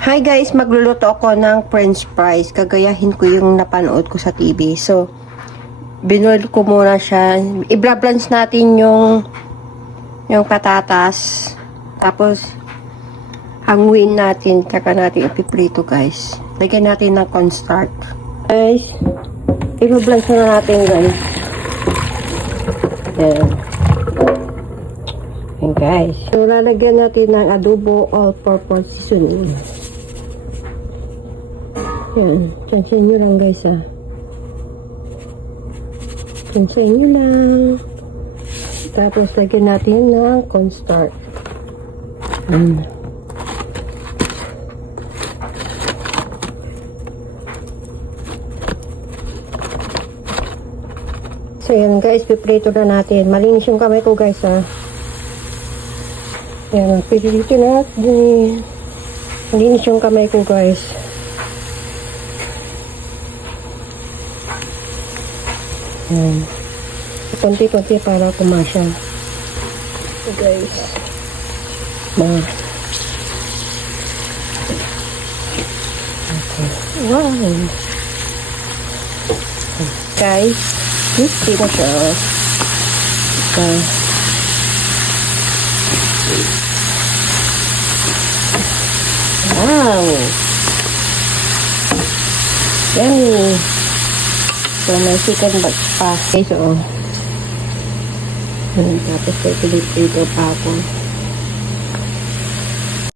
Hi guys, magluluto ako ng french fries. Gagayahin ko yung napanood ko sa TV. So, binoil ko muna siya. I-blanch natin yung patatas. Tapos, hanguin natin. Tsaka natin ipiprito guys. Lagyan natin ng cornstarch. Guys, i-blanch na natin guys. Ayan. Ayan guys. So, lalagyan natin ng adobo all-purpose seasoning. Yan. Tsansyan nyo lang guys ah. Tsansyan nyo lang. Tapos lagyan natin ng cornstarch. So yan guys, piprito na natin. Malinis yung kamay ko guys ah. Yan, piprito natin. Malinis yung kamay ko guys. Yan. Konti-konti para kumasya. So guys. Okay. Wow. Guys. Crispy na siya. Okay. Wow. Yummy. So, may chicken batch pa. Okay, so, tapos ito pa ako.